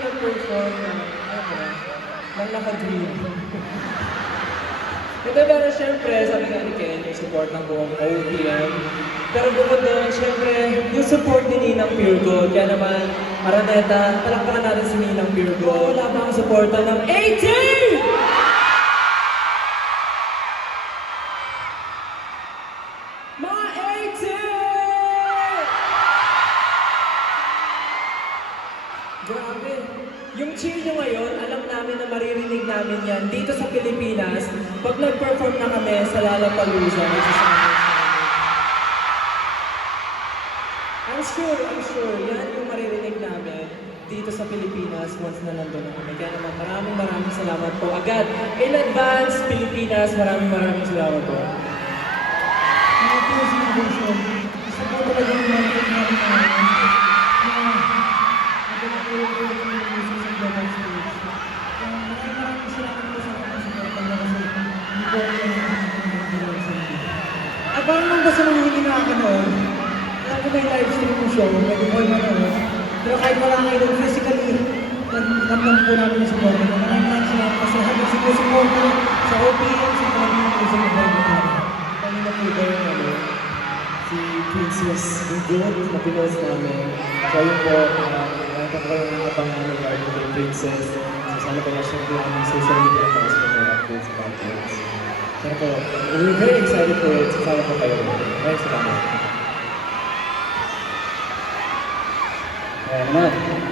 nag-perform ng naka-dream. Ito pero syempre, sabi nga ni Ken, yung support ng buong OPM. Pero bukod doon, syempre, yung support ni Ninang Pure Kaya naman, Araneta, palakpakan natin si Ninang Pure Wala pa ang supporta ng 18! Mga 18! Grabe. Yung cheer nyo ngayon, alam namin na maririnig namin yan dito sa Pilipinas pag nag-perform na kami sa Lollapalooza. I'm sure, yan yung maririnig namin dito sa Pilipinas once na nandun na kami. Kaya naman maraming salamat po. Agad, in advance, Pilipinas, maraming salamat po. Isa po talaga yung market natin ngayon na maraming salamat po sa mga supportan na kasi hindi po ako at parang nung basta nang hindi nakakanood, alam ko may live stream yung show, pwede ko yung manood. Pero kahit wala kayo doon physically, nagdamdam po namin yung supportan. Maraming salamat kasi habang sinusuporta sa OPM, sa kami ng isang iba. Kanina po ba yung si Princess Ingrid na pinost namin. So yun po, nakita ko yung abangan ng live kay Princess. So sana po na siyempre ang social media para sa mga updates about this. Sana po, we're very excited for it. So sana po kayo. Maraming salamat. Ayan naman.